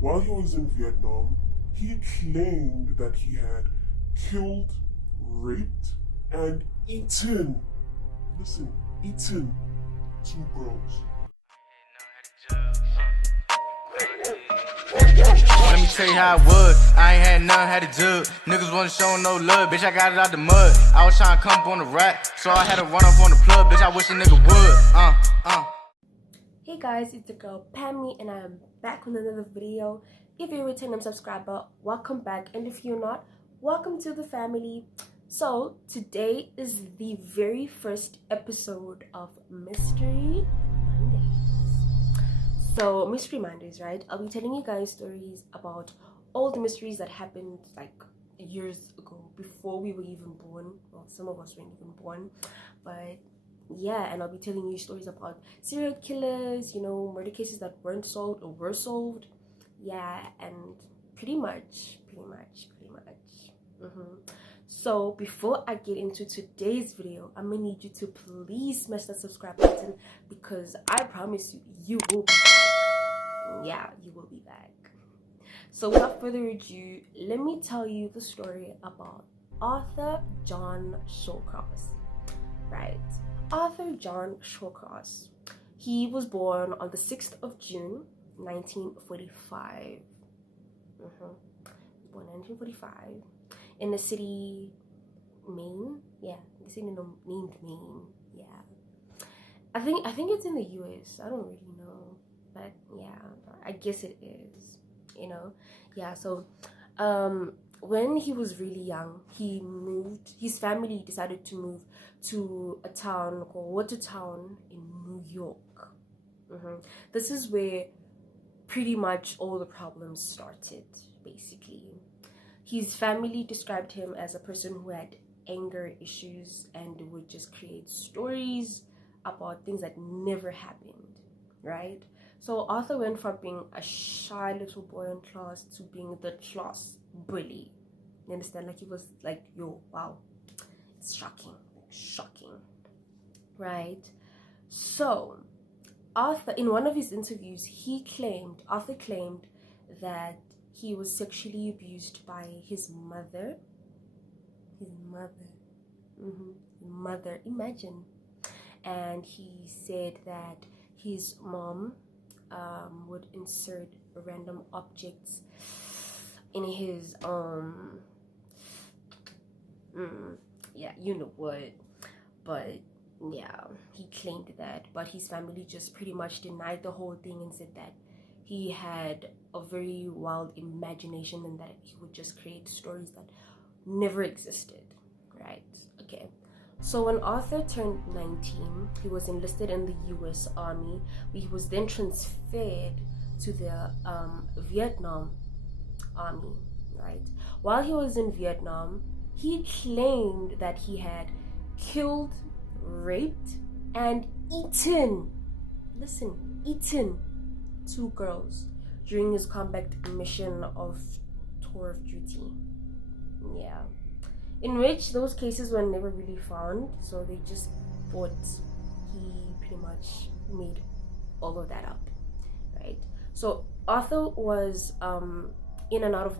While he was in Vietnam, he claimed that he had killed, raped, and eaten, listen, eaten 2 girls. Let me tell you how it was. I ain't had none, had a jug. Niggas wasn't showing no love, bitch. I got it out the mud. I was trying to come up on the rack, so I had to run up on the plug, bitch. I wish a nigga would. Hey guys, it's the girl Pammy, and I am back with another video. If you're a returning subscriber, welcome back, and if you're not, welcome to the family. So today is the very first episode of Mystery Mondays. So Mystery Mondays, right? I'll be telling you guys stories about all the mysteries that happened like years ago, before we were even born. Well, some of us weren't even born, but yeah. And I'll be telling you stories about serial killers, you know, murder cases that weren't solved or were solved. Yeah, and pretty much. So before I get into today's video, I'm gonna need you to please smash that subscribe button, because I promise you, you will be back. Yeah, you will be back. So without further ado, let me tell you the story about Arthur John Shawcross. Right, Arthur John Shawcross. He was born on the 6th of June 1945. Born 1945 in the city Maine. Yeah, the city named Maine. Yeah, I think it's in the US. I don't really know, but yeah, I guess it is, you know. Yeah, so when he was really young, he moved. His family decided to move to a town called Watertown in New York. This is where pretty much all the problems started, basically. His family described him as a person who had anger issues and would just create stories about things that never happened, right? So Arthur went from being a shy little boy in class to being the class bully. You understand? Like, he was like, yo, wow, it's shocking, right? So Arthur, in one of his interviews, Arthur claimed that he was sexually abused by his mother. Imagine. And he said that his mom would insert random objects in his yeah, you know what. But yeah, he claimed that, but his family just pretty much denied the whole thing and said that he had a very wild imagination and that he would just create stories that never existed, right? Okay, so when Arthur turned 19, he was enlisted in the US Army. He was then transferred to the Vietnam Army, right? While he was in Vietnam, he claimed that he had killed, raped, and eaten 2 girls during his combat mission of tour of duty. Yeah, in which those cases were never really found, so they just thought he pretty much made all of that up, right? So Arthur was in and out of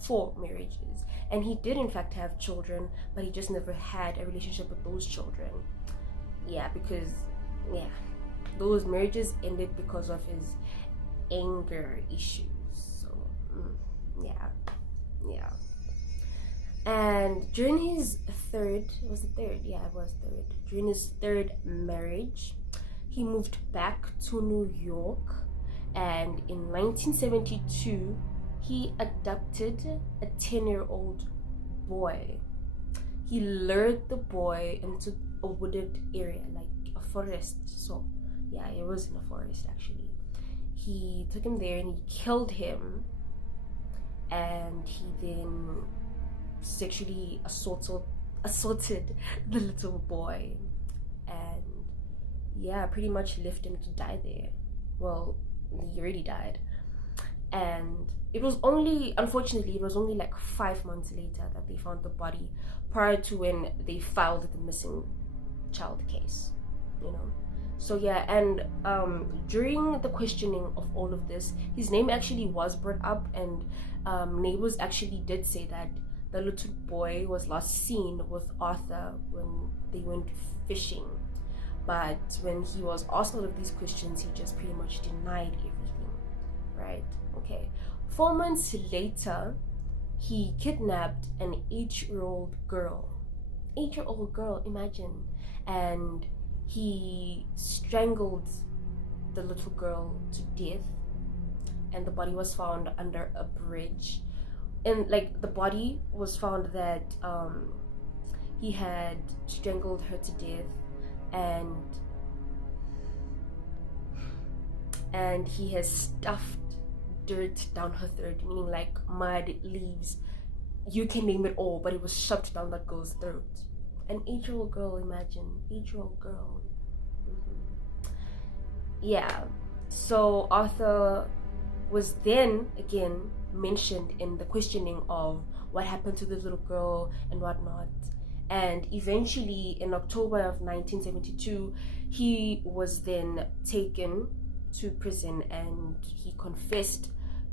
4 marriages, and he did in fact have children, but he just never had a relationship with those children. Yeah, because those marriages ended because of his anger issues. So yeah. And during his during his 3rd marriage, he moved back to New York, and in 1972 he adopted a 10-year-old boy. He lured the boy into a wooded area, like a forest. So yeah, it was in a forest actually. He took him there and he killed him, and he then sexually assaulted the little boy, and yeah, pretty much left him to die there. Well, he already died. And unfortunately it was only like 5 months later that they found the body, prior to when they filed the missing child case, you know. So yeah, and during the questioning of all of this, his name actually was brought up, and neighbors actually did say that the little boy was last seen with Arthur when they went fishing. But when he was asked all of these questions, he just pretty much denied everything, right? Okay. 4 months later, he kidnapped an 8-year-old girl. 8-year-old girl, imagine. And he strangled the little girl to death, and the body was found under a bridge. And like, the body was found that he had strangled her to death, and he has stuffed dirt down her throat, meaning like mud, leaves, you can name it all, but it was shoved down that girl's throat. An 8-year-old girl, imagine. 8-year-old girl. Yeah. So Arthur was then again mentioned in the questioning of what happened to the little girl and whatnot. And eventually, in October of 1972, he was then taken to prison, and he confessed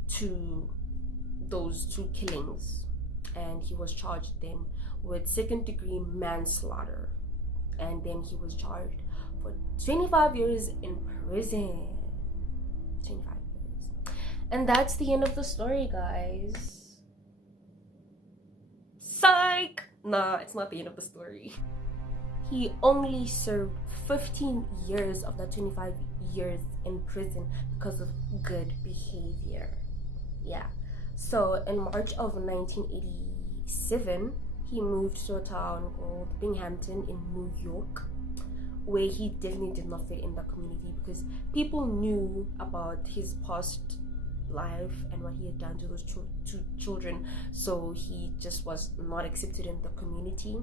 to those 2 killings. And he was charged then with 2nd-degree manslaughter. And then he was charged for 25 years in prison. 25 years. And that's the end of the story, guys. Psych! Nah, it's not the end of the story. He only served 15 years of the 25 years in prison because of good behavior. Yeah. So in March of 1987, he moved to a town called Binghamton in New York, where he definitely did not fit in the community because people knew about his past life and what he had done to those 2 children. So he just was not accepted in the community.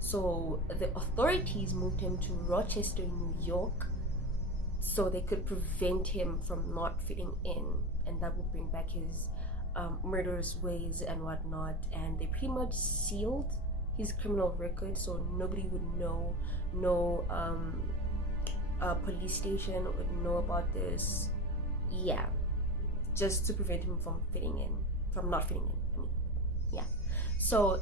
So the authorities moved him to Rochester, New York, so they could prevent him from not fitting in, and that would bring back his murderous ways and whatnot. And they pretty much sealed his criminal record, so nobody would know. No police station would know about this. Yeah, just to prevent him from not fitting in. I mean, yeah. So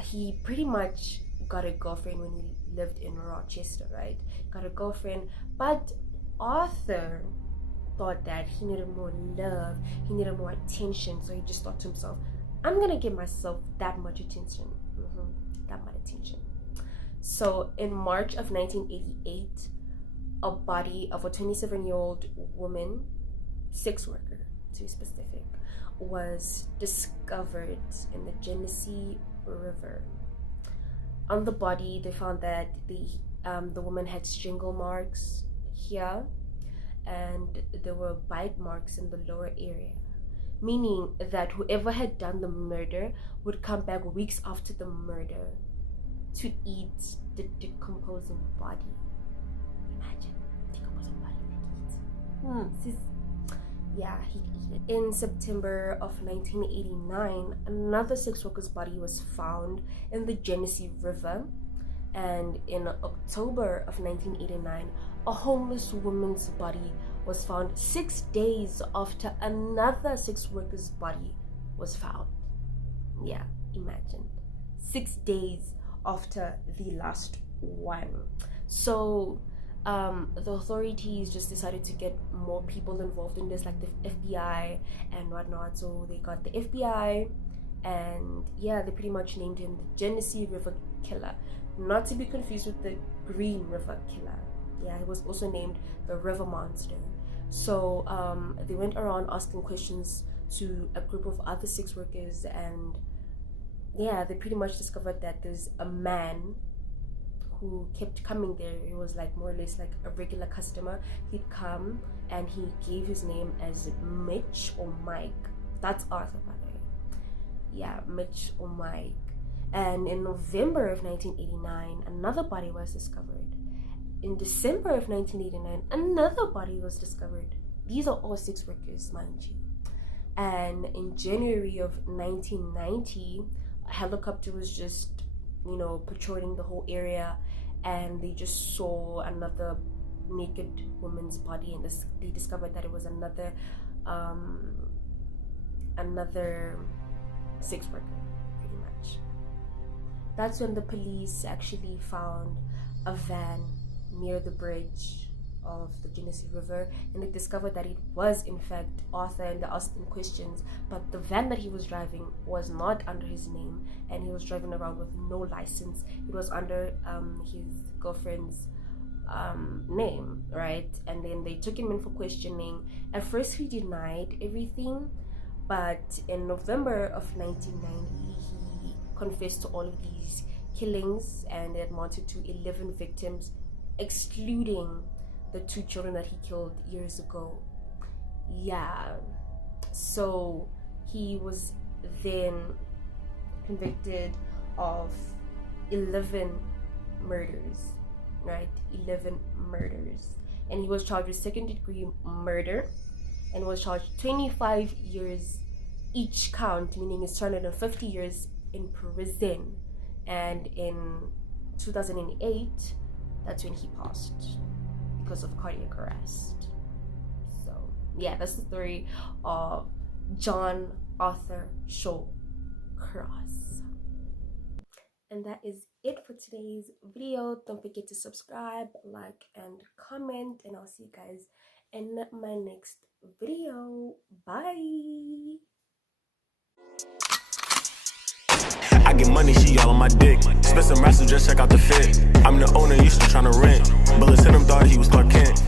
he pretty much got a girlfriend when he lived in Rochester, right? Got a girlfriend, but Arthur thought that he needed more love, he needed more attention. So he just thought to himself, I'm gonna give myself that much attention. That much attention. So in March of 1988, a body of a 27-year-old woman, sex worker to be specific, was discovered in the Genesee River. On the body, they found that the woman had strangle marks here, and there were bite marks in the lower area, meaning that whoever had done the murder would come back weeks after the murder to eat the decomposing body. Imagine, decomposing body, he'd eat. Yeah, he'd eat it. In September of 1989, another sex worker's body was found in the Genesee River. And in October of 1989, a homeless woman's body was found 6 days after another sex worker's body was found. Yeah, imagine. 6 days after the last one. So the authorities just decided to get more people involved in this, like the FBI and whatnot. So they got the FBI, and yeah, they pretty much named him the Genesee River Killer, not to be confused with the Green River Killer. Yeah, he was also named the River Monster. So they went around asking questions to a group of other sex workers, and yeah, they pretty much discovered that there's a man who kept coming there. He was like more or less like a regular customer. He'd come and he gave his name as Mitch or Mike. That's Arthur, by the way. Yeah, Mitch or Mike. And in November of 1989, another body was discovered. In December of 1989, another body was discovered. These are all sex workers, mind you. And in January of 1990, a helicopter was just, patrolling the whole area, and they just saw another naked woman's body, and they discovered that it was another sex worker, pretty much. That's when the police actually found a van near the bridge of the Genesee River, and they discovered that it was in fact Arthur, and they asked him questions, but the van that he was driving was not under his name, and he was driving around with no license. It was under his girlfriend's name, right? And then they took him in for questioning. At first he denied everything, but in November of 1990 he confessed to all of these killings, and it amounted to 11 victims, excluding the 2 children that he killed years ago. Yeah, so he was then convicted of 11 murders, right? 11 murders, and he was charged with second-degree murder, and was charged 25 years each count, meaning it's 250 years in prison. And in 2008, that's when he passed because of cardiac arrest. So yeah, that's the story of John Arthur Shawcross. And that is it for today's video. Don't forget to subscribe, like, and comment, and I'll see you guys in my next video. Bye. I get money, she all on my dick. Spent some racks, so just check out the fit. I'm the owner, you still tryna rent. Bullets hit him, thought he was Clark Kent.